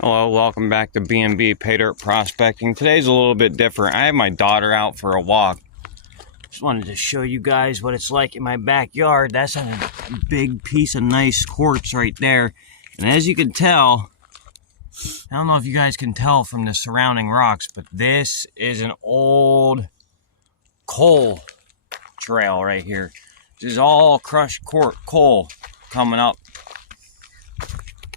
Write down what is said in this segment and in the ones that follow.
Hello, welcome back to B&B Pay Dirt Prospecting. Today's a little bit different. I have my daughter out for a walk. Just wanted to show you guys what it's like in my backyard. That's a big piece of nice quartz right there. And as you can tell, I don't know if you guys can tell from the surrounding rocks, but this is an old coal trail right here. This is all crushed coal coming up.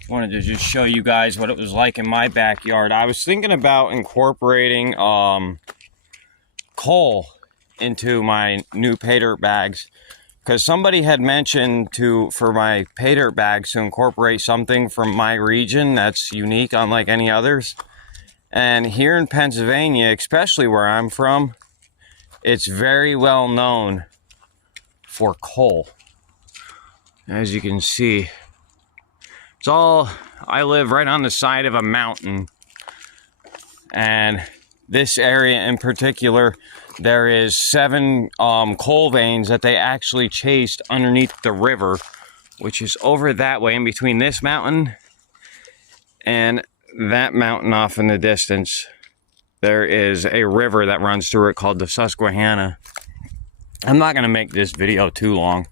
Wanted to just show you guys what it was like in my backyard. I was thinking about incorporating coal into my new pay dirt bags, because somebody had mentioned for my pay dirt bags to incorporate something from my region that's unique, unlike any others. And here in Pennsylvania, especially where I'm from, it's very well known for coal. As you can see, I live right on the side of a mountain, and this area in particular, there is 7 coal veins that they actually chased underneath the river, which is over that way in between this mountain and that mountain off in the distance. There is a river that runs through it called the Susquehanna. I'm not going to make this video too long.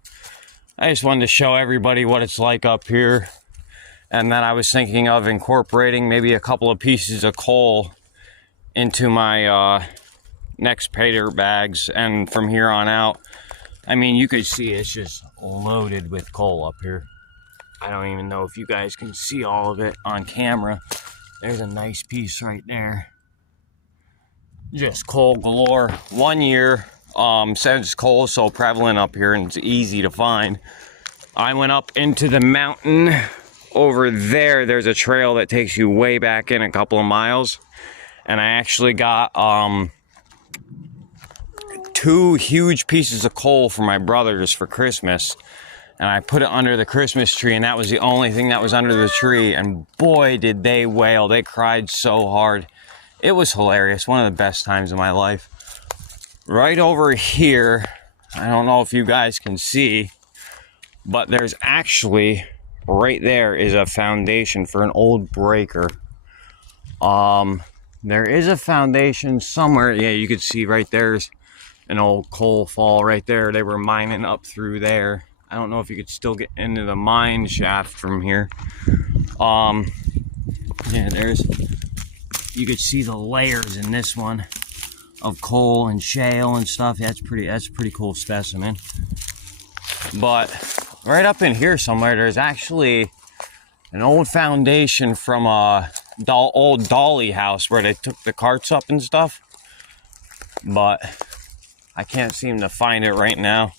I just wanted to show everybody what it's like up here. And then I was thinking of incorporating maybe a couple of pieces of coal into my next pay dirt bags. And from here on out, I mean, you could see it's just loaded with coal up here. I don't even know if you guys can see all of it on camera. There's a nice piece right there. Just coal galore. 1 year, since coal is so prevalent up here and it's easy to find, I went up into the mountain. Over there's a trail that takes you way back in a couple of miles, and I actually got 2 huge pieces of coal for my brothers for Christmas, and I put it under the Christmas tree, and that was the only thing that was under the tree, and boy did they wail. They cried so hard. It was hilarious. One of the best times of my life. Right over here, I don't know if you guys can see, but there's actually right there is a foundation for an old breaker. There is a foundation somewhere. Yeah, you could see right there's an old coal fall right there. They were mining up through there. I don't know if you could still get into the mine shaft from here. Yeah, you could see the layers in this one of coal and shale and stuff. That's a pretty cool specimen. But right up in here somewhere, there's actually an old foundation from a old dolly house where they took the carts up and stuff. But I can't seem to find it right now.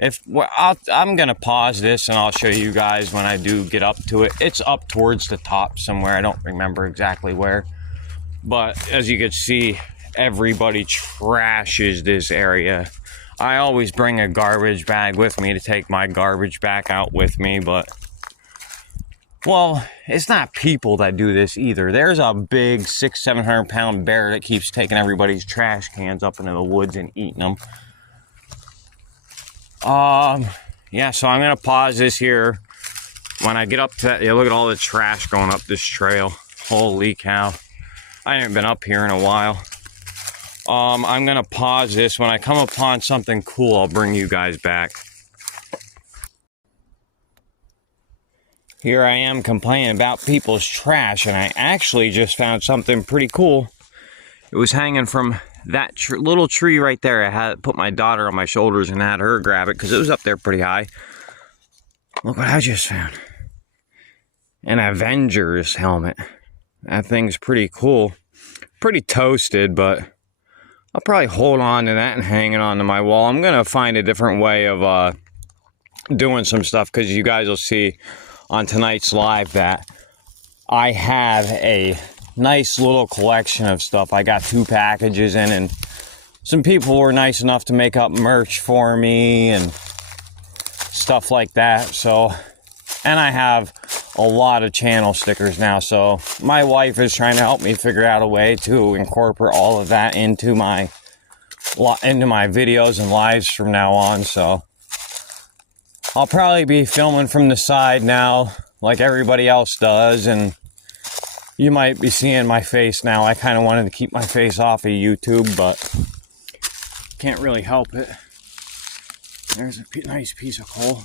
I'm going to pause this and I'll show you guys when I do get up to it. It's up towards the top somewhere. I don't remember exactly where. But as you can see, everybody trashes this area. I always bring a garbage bag with me to take my garbage back out with me, but, well, it's not people that do this either. There's a big 600-700 pound bear that keeps taking everybody's trash cans up into the woods and eating them. Yeah, so I'm going to pause this here. When I get up to that, yeah, look at all the trash going up this trail. Holy cow. I haven't been up here in a while. I'm going to pause this. When I come upon something cool, I'll bring you guys back. Here I am complaining about people's trash, and I actually just found something pretty cool. It was hanging from that little tree right there. I had put my daughter on my shoulders and had her grab it because it was up there pretty high. Look what I just found. An Avengers helmet. That thing's pretty cool. Pretty toasted, but I'll probably hold on to that and hang it onto my wall. I'm going to find a different way of doing some stuff, because you guys will see on tonight's live that I have a nice little collection of stuff. I got 2 packages in, and some people were nice enough to make up merch for me and stuff like that. So, and I have a lot of channel stickers now, so my wife is trying to help me figure out a way to incorporate all of that into my videos and lives from now on. So I'll probably be filming from the side now like everybody else does, and You might be seeing my face now. I kind of wanted to keep my face off of YouTube, but can't really help it. There's a nice piece of coal.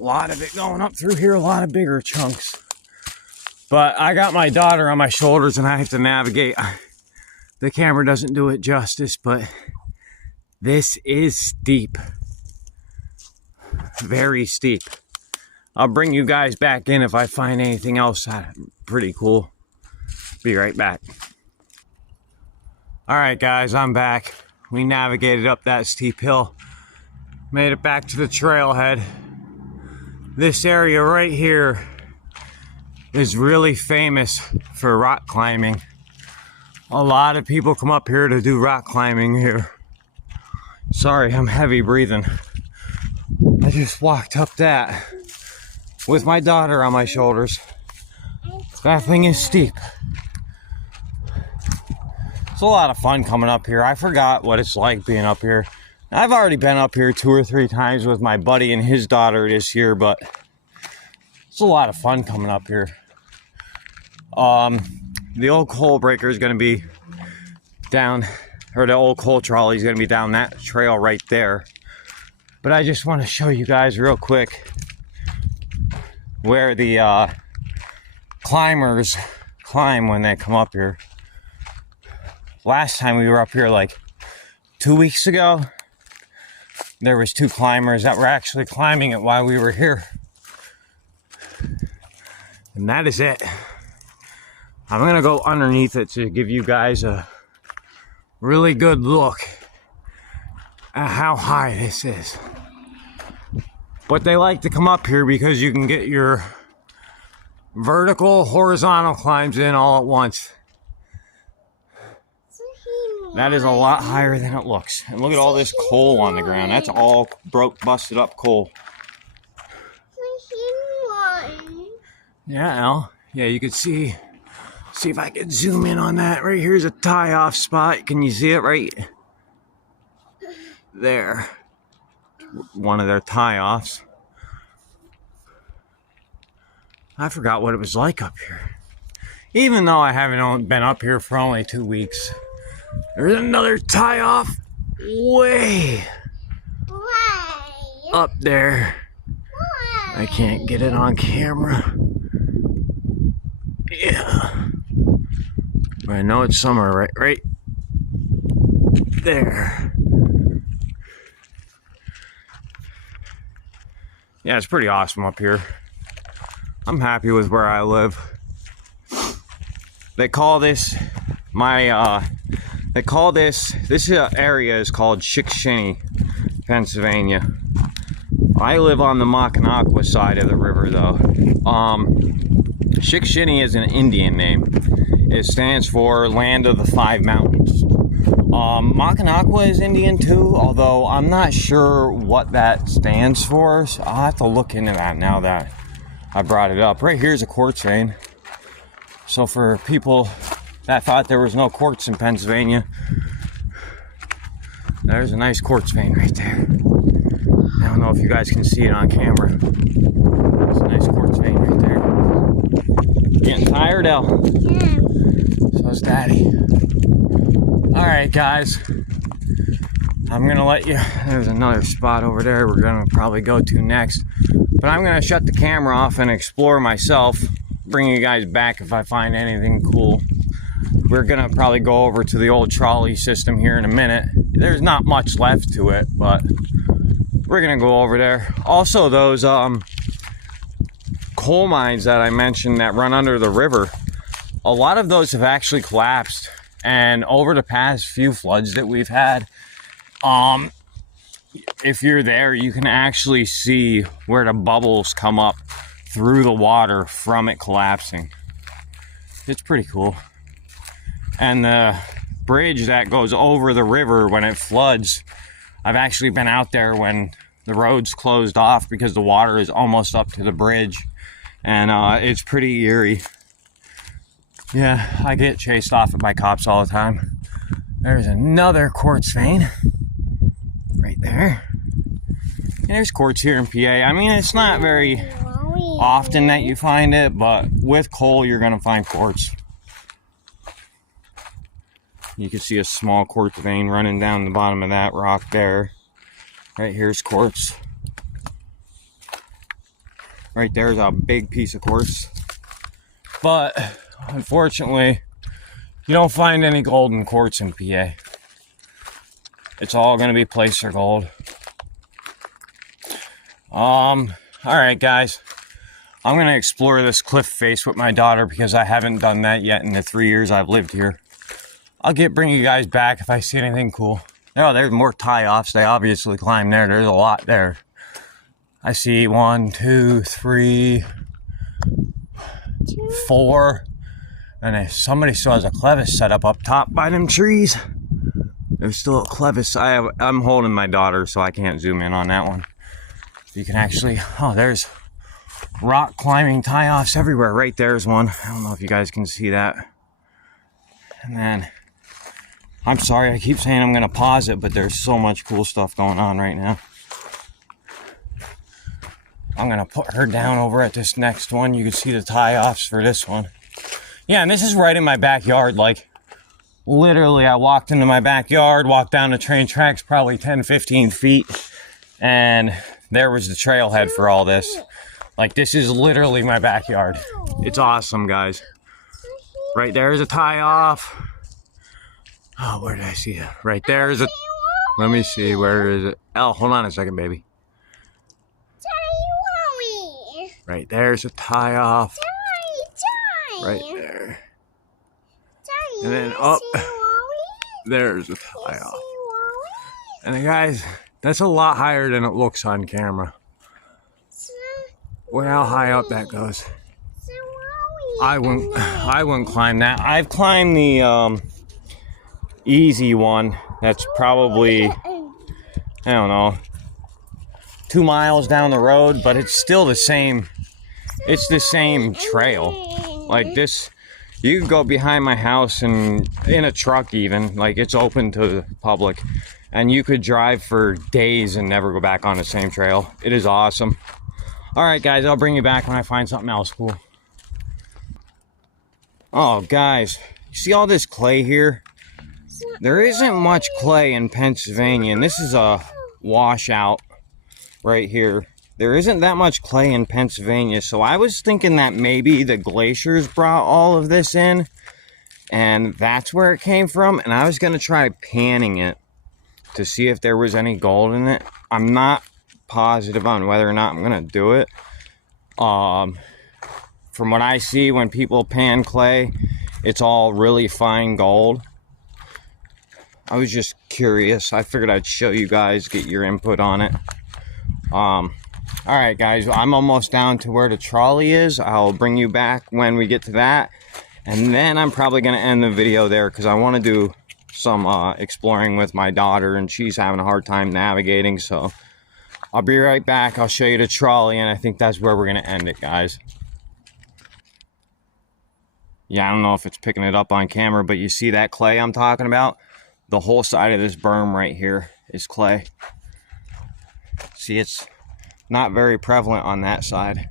A lot of it going up through here, a lot of bigger chunks. But I got my daughter on my shoulders and I have to navigate. The camera doesn't do it justice, but this is steep. Very steep. I'll bring you guys back in if I find anything else pretty cool. Be right back. All right, guys, I'm back. We navigated up that steep hill. Made it back to the trailhead. This area right here is really famous for rock climbing. A lot of people come up here to do rock climbing here. Sorry, I'm heavy breathing. I just walked up that with my daughter on my shoulders. That thing is steep. It's a lot of fun coming up here. I forgot what it's like being up here. I've already been up here 2 or 3 times with my buddy and his daughter this year, but it's a lot of fun coming up here. The old coal breaker is going to be down, or the old coal trolley is going to be down that trail right there. But I just want to show you guys real quick where the climbers climb when they come up here. Last time we were up here like 2 weeks ago, there was 2 climbers that were actually climbing it while we were here. And that is it. I'm gonna go underneath it to give you guys a really good look at how high this is. But they like to come up here because you can get your vertical, horizontal climbs in all at once. That is a lot higher than it looks. And look at all this coal on the ground. That's all busted up coal. Yeah, Al. Yeah, you can see if I can zoom in on that. Right here's a tie-off spot. Can you see it right there? One of their tie-offs. I forgot what it was like up here. Even though I haven't been up here for only 2 weeks. There's another tie-off way up there. I can't get it on camera. Yeah. But I know it's somewhere right there. Yeah, it's pretty awesome up here. I'm happy with where I live. They call this this area is called Shikshini, Pennsylvania. I live on the Mackinac side of the river though. Shikshini is an Indian name. It stands for Land of the 5 Mountains. Mackinac is Indian too, although I'm not sure what that stands for. So I'll have to look into that now that I brought it up. Right here's a quartz vein. So for people that thought there was no quartz in Pennsylvania, there's a nice quartz vein right there. I don't know if you guys can see it on camera. There's a nice quartz vein right there. Getting tired, El? Yeah. So's Daddy. Alright, guys. I'm gonna let you... There's another spot over there we're gonna probably go to next. But I'm gonna shut the camera off and explore myself. Bring you guys back if I find anything cool. We're gonna probably go over to the old trolley system here in a minute. There's not much left to it, but we're gonna go over there. Also, those coal mines that I mentioned that run under the river, a lot of those have actually collapsed. And over the past few floods that we've had, if you're there, you can actually see where the bubbles come up through the water from it collapsing. It's pretty cool. And the bridge that goes over the river when it floods, I've actually been out there when the road's closed off because the water is almost up to the bridge. And it's pretty eerie. Yeah, I get chased off by cops all the time. There's another quartz vein right there. And there's quartz here in PA. I mean, it's not very often that you find it, but with coal, you're gonna find quartz. You can see a small quartz vein running down the bottom of that rock there. Right here's quartz. Right there's a big piece of quartz. But unfortunately, you don't find any gold in quartz in PA. It's all gonna be placer gold. Alright guys. I'm gonna explore this cliff face with my daughter because I haven't done that yet in the 3 years I've lived here. I'll bring you guys back if I see anything cool. Oh, there's more tie-offs. They obviously climbed there. There's a lot there. I see 1, 2, 3, 4. And somebody still has a clevis set up top by them trees. There's still a clevis. I'm holding my daughter, so I can't zoom in on that one. You can actually, oh, there's rock climbing tie-offs everywhere. Right there's one. I don't know if you guys can see that. And then, I'm sorry, I keep saying I'm going to pause it, but there's so much cool stuff going on right now. I'm going to put her down over at this next one. You can see the tie-offs for this one. Yeah, and this is right in my backyard. Like, literally, I walked into my backyard, walked down the train tracks probably 10, 15 feet, and there was the trailhead for all this. Like, this is literally my backyard. It's awesome, guys. Right there is a tie-off. Oh, where did I see it? Right there is a... Let me see, where is it? Oh, hold on a second, baby. Right there's a tie-off. Right there. And then up, there's a tie-off. And then, guys, that's a lot higher than it looks on camera. Well, how high up that goes. I wouldn't climb that. I've climbed the easy one. That's probably, I don't know, 2 miles down the road, but it's still the same. It's the same trail. Like this, you can go behind my house and in a truck even, like it's open to the public, and you could drive for days and never go back on the same trail. It is awesome. All right, guys, I'll bring you back when I find something else cool. Oh, guys, you see all this clay here? There isn't much clay in Pennsylvania, and this is a washout right here. There isn't that much clay in Pennsylvania, so I was thinking that maybe the glaciers brought all of this in, and that's where it came from, and I was going to try panning it to see if there was any gold in it. I'm not positive on whether or not I'm going to do it. From what I see when people pan clay, it's all really fine gold. I was just curious. I figured I'd show you guys, get your input on it. Alright guys, I'm almost down to where the trolley is. I'll bring you back when we get to that. And then I'm probably going to end the video there because I want to do some exploring with my daughter, and she's having a hard time navigating. So I'll be right back. I'll show you the trolley, and I think that's where we're going to end it, guys. Yeah, I don't know if it's picking it up on camera, but you see that clay I'm talking about? The whole side of this berm right here is clay. See, it's not very prevalent on that side.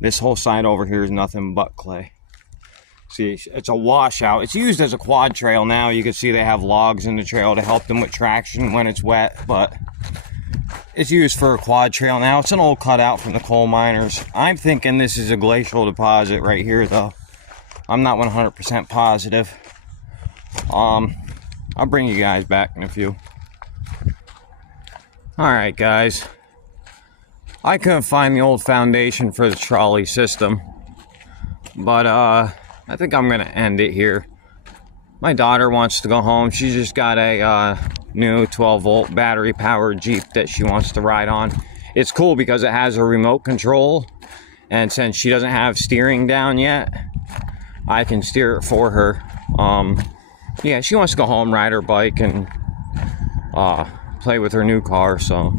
This whole side over here is nothing but clay. See, it's a washout. It's used as a quad trail now. You can see they have logs in the trail to help them with traction when it's wet, but it's used for a quad trail now. It's an old cutout from the coal miners. I'm thinking this is a glacial deposit right here, though. I'm not 100% positive. I'll bring you guys back in a few. Alright, guys. I couldn't find the old foundation for the trolley system, but I think I'm going to end it here. My daughter wants to go home. She just got a new 12-volt battery-powered Jeep that she wants to ride on. It's cool because it has a remote control, and since she doesn't have steering down yet, I can steer it for her. Yeah, she wants to go home, ride her bike, and play with her new car, so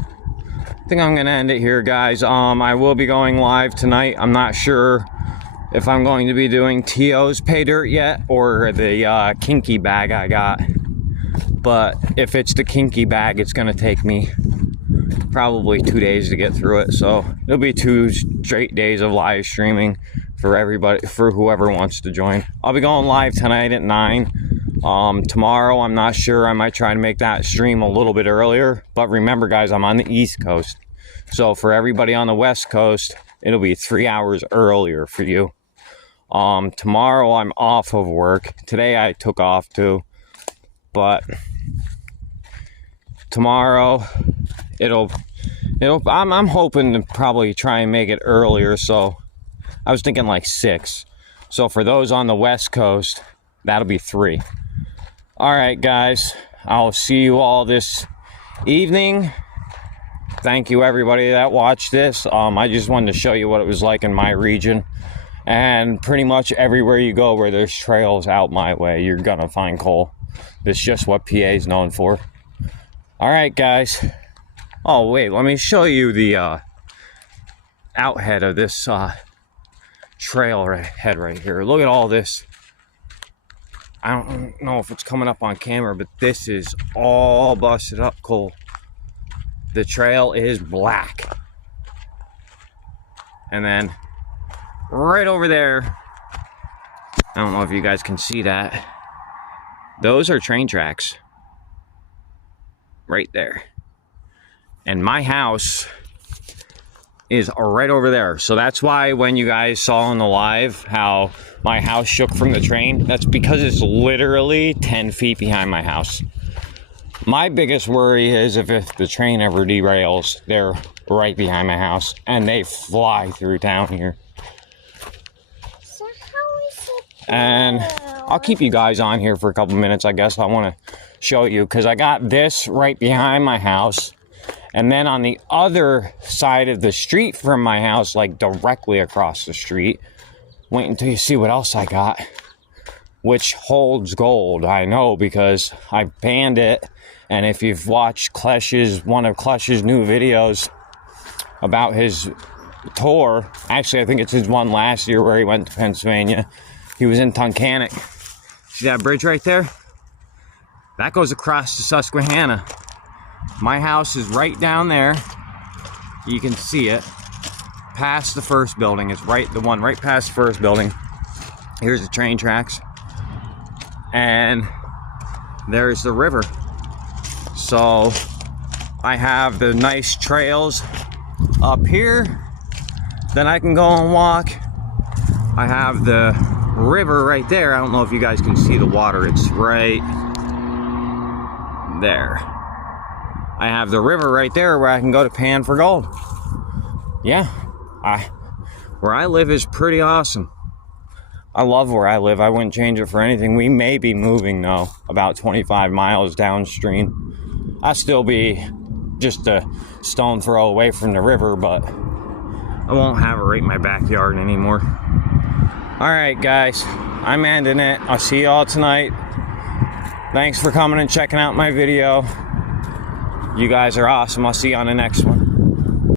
I think I'm going to end it here, guys. I will be going live tonight. I'm not sure if I'm going to be doing T.O.'s Pay Dirt yet, or the kinky bag I got. But if it's the kinky bag, it's going to take me probably 2 days to get through it. So it'll be 2 straight days of live streaming for everybody, for whoever wants to join. I'll be going live tonight at 9. Tomorrow, I'm not sure. I might try to make that stream a little bit earlier. But remember, guys, I'm on the East Coast. So for everybody on the West Coast, it'll be 3 hours earlier for you. Tomorrow, I'm off of work. Today, I took off too. But tomorrow, I'm hoping to probably try and make it earlier. So I was thinking like 6. So for those on the West Coast, that'll be 3. All right, guys. I'll see you all this evening. Thank you, everybody that watched this. I just wanted to show you what it was like in my region. And pretty much everywhere you go where there's trails out my way, you're gonna find coal. It's just what PA is known for. All right, guys. Oh, wait, let me show you the outhead of this trail head right here. Look at all this. I don't know if it's coming up on camera, but this is all busted up coal. The trail is black. And then right over there, I don't know if you guys can see that. Those are train tracks. Right there. And my house is right over there. So that's why when you guys saw in the live how my house shook from the train, that's because it's literally 10 feet behind my house. My biggest worry is if the train ever derails, they're right behind my house and they fly through town here. So how is it? And I'll keep you guys on here for a couple minutes, I guess. I want to show you because I got this right behind my house. And then on the other side of the street from my house, like directly across the street, wait until you see what else I got, which holds gold. I know because I banned it. And if you've watched one of Clutch's new videos about his tour, actually I think it's his one last year where he went to Pennsylvania. He was in Tunkhannock. See that bridge right there? That goes across to Susquehanna. My house is right down there. You can see it. Past the first building. It's the one right past the first building. Here's the train tracks. And there's the river. So I have the nice trails up here that I can go and walk. I have the river right there. I don't know if you guys can see the water. It's right there. I have the river right there where I can go to pan for gold. Yeah, where I live is pretty awesome. I love where I live. I wouldn't change it for anything. We may be moving though, about 25 miles downstream. I'll still be just a stone throw away from the river, but I won't have it right in my backyard anymore. All right, guys, I'm ending it. I'll see y'all tonight. Thanks for coming and checking out my video. You guys are awesome. I'll see you on the next one.